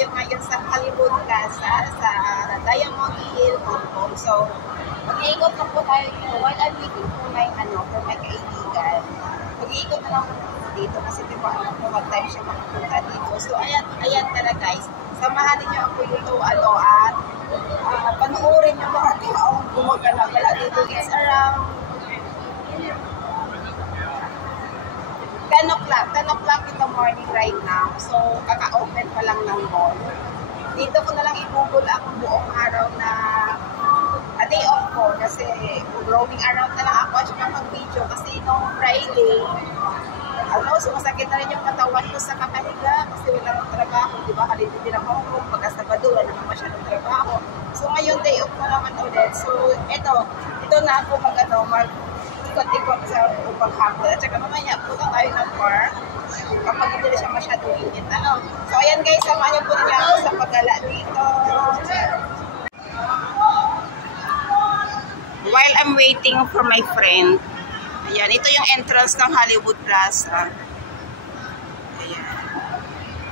tayo ngayon sa Hollywood Plaza sa Diamond Hill, Hong Kong. So, mag-iikot na po tayo dito while I'm waiting for my kaibigan. Mag-iikot na lang po dito kasi di ba alam ko what time siya makapunta dito. So, ayan tala guys. Samahan niyo ako dito at panuorin yung mga taong gumagala-gala dito. It's around 10 o'clock in the morning right now. So, kaka-open pa lang ng mall. Dito ko na lang ibubul ang buong araw na a day off ko kasi roaming around na lang ako at saka mag-video kasi nung Friday, sumasakit na rin yung katawan ko sa kakahiga kasi wala akong trabaho, di ba? Halindi din ako kung pagka-Sabado, wala naman masyadong trabaho. So, ngayon day off ko naman ulit. So, ito na ako ikot-ikot sa upang hapon. At saka mamaya, punta tayo ng park kapag hindi siya masyadong init. So, ayan guys, samahan niyo po niya ako sa paggala dito. While I'm waiting for my friend, ayan, ito yung entrance ng Hollywood Plaza. Ayan.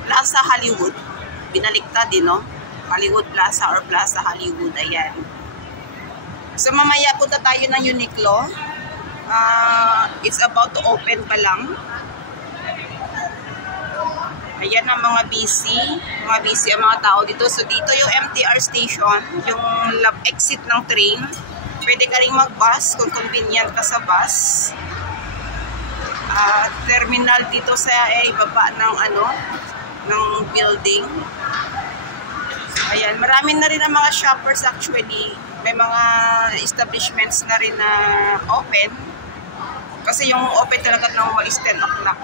Plaza Hollywood. Binaliktad din, no? Hollywood Plaza or Plaza Hollywood. Ayan. So, mamaya punta tayo ng Uniqlo. It's about to open pa lang. Ayan ang mga busy ang mga tao dito. So dito yung MTR station, yung exit ng train. Pwede ka rin mag-bus kung convenient ka sa bus. Terminal dito sa ibaba ng building. So, ayan, marami na rin ang mga shoppers actually. May mga establishments na rin na open. Kasi yung open talaga ng mall is 10 o'clock.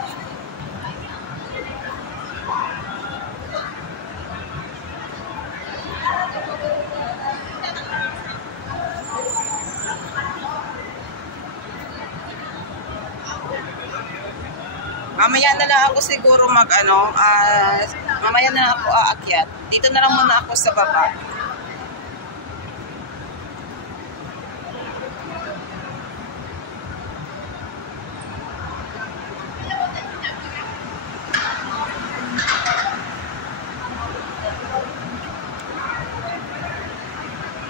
Mamaya na lang ako siguro mamaya na lang ako aakyat. Dito na lang muna ako sa baba.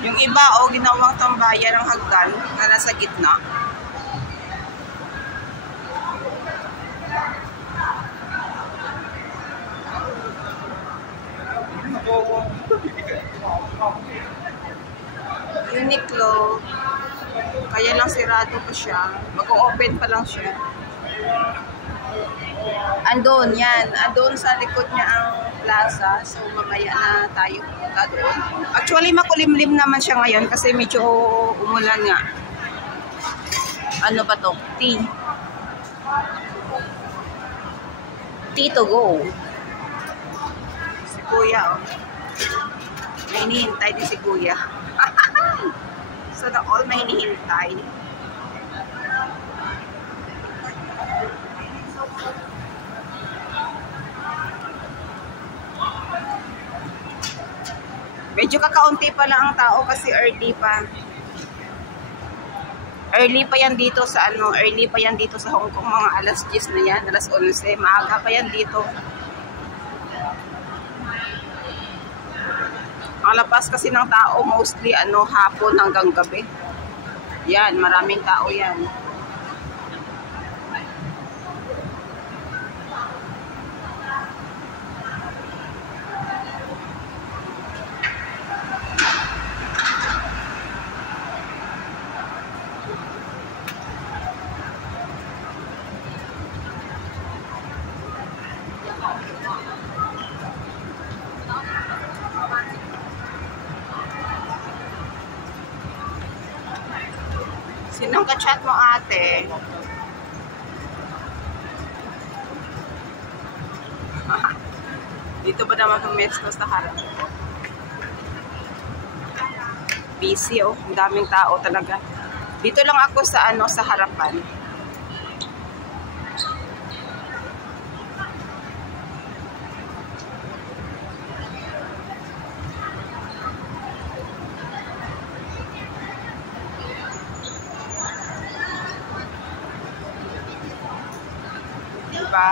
Yung iba, ginawang tambayan ng hagdan na nasa gitna. Uniqlo. Kaya lang sirado pa siya. Mag-open pa lang siya. Andun, yan. Andun sa likod niya ang plaza. So, mamaya na tayo punta doon. Actually, makulimlim naman siya ngayon kasi medyo umulan nga. Ano ba to? Tea. Tea to go. Si Kuya, may hinihintay din si Kuya. So, na all may hinihintay. Medyo kakaunti pa lang ang tao kasi early pa. Early pa yan dito sa Hong Kong, mga alas 10 na yan, alas 11, maaga pa yan dito. Ang lapas kasi ng tao mostly hapon hanggang gabi. Yan, maraming tao yan. Sinong ka-chat mo, ate? Dito ba naman kung Metro sa harap? Busy, oh. Ang daming tao talaga. Dito lang ako sa sa harapan. Diba?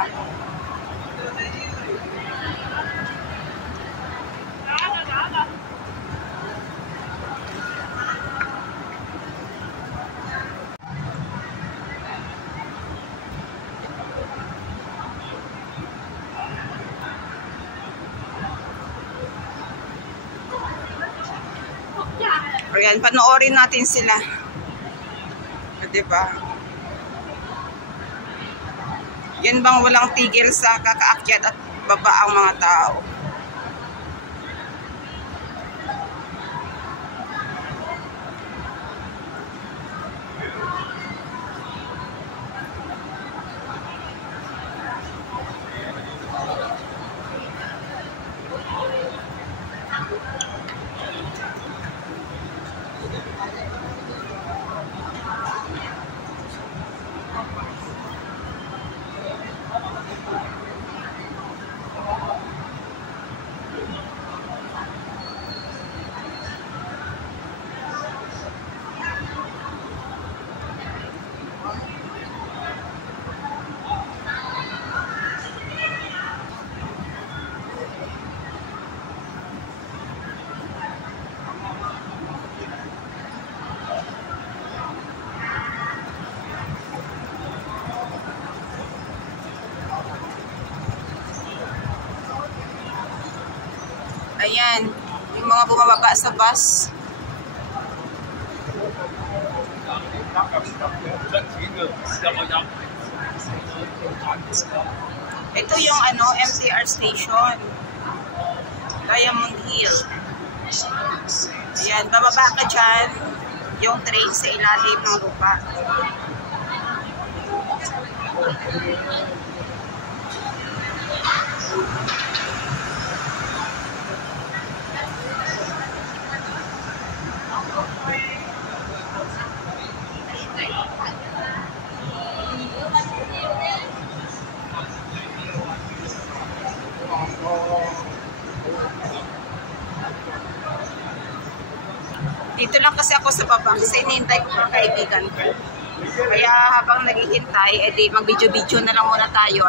Ayan, panoorin natin sila. Diba? Yan bang walang tigil sa kakaakyat at baba ang mga tao? Ayan, yung mga bumababa sa bus. Ito yung MTR station. Diamond Hill. Ayan, bababa ka dyan. Yung train sa ilalim ng lupa. Dito lang kasi ako sa baba kasi hinihintay ko mga kaibigan ko. Kaya habang naghihintay, edi mag-video-video na lang muna tayo.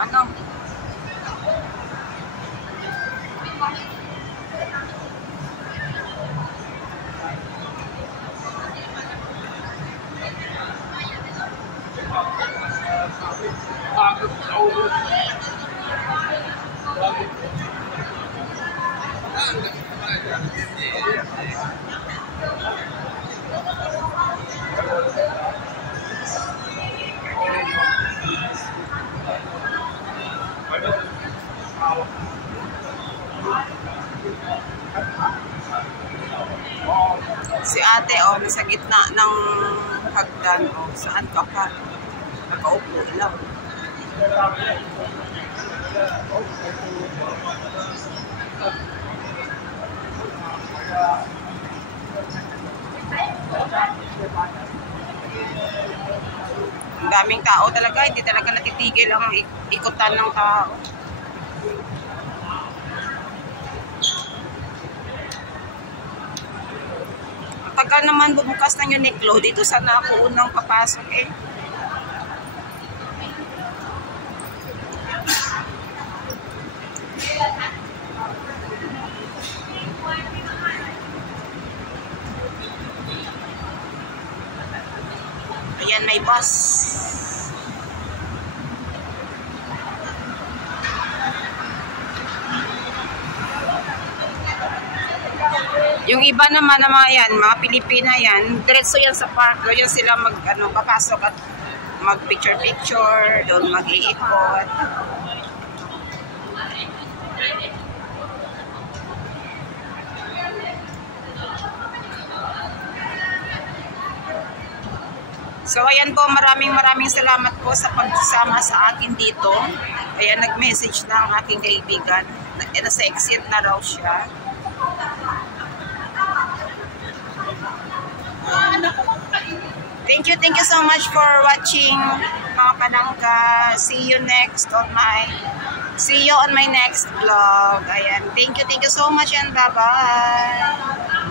Si ate, nasa gitna ng hagdan. Saan ka pa? Nakaupo lang. Ang daming tao talaga. Hindi talaga natitigil ang ikutan ng tao. Pagka naman bumukas ng Uniqlo, dito sana ako unang papasok eh. Ayan, may bus. Yung iba naman na mga Pilipina yan, diretso yan sa park. Doon sila papasok at mag-picture-picture, doon mag-iikot. So ayan po, maraming salamat po sa pagsama sa akin dito. Ayan, nag-message na ang aking kaibigan. Nasa exit na raw siya. Thank you so much for watching, mga panangka. See you on my next vlog. Ayan, thank you so much and bye-bye.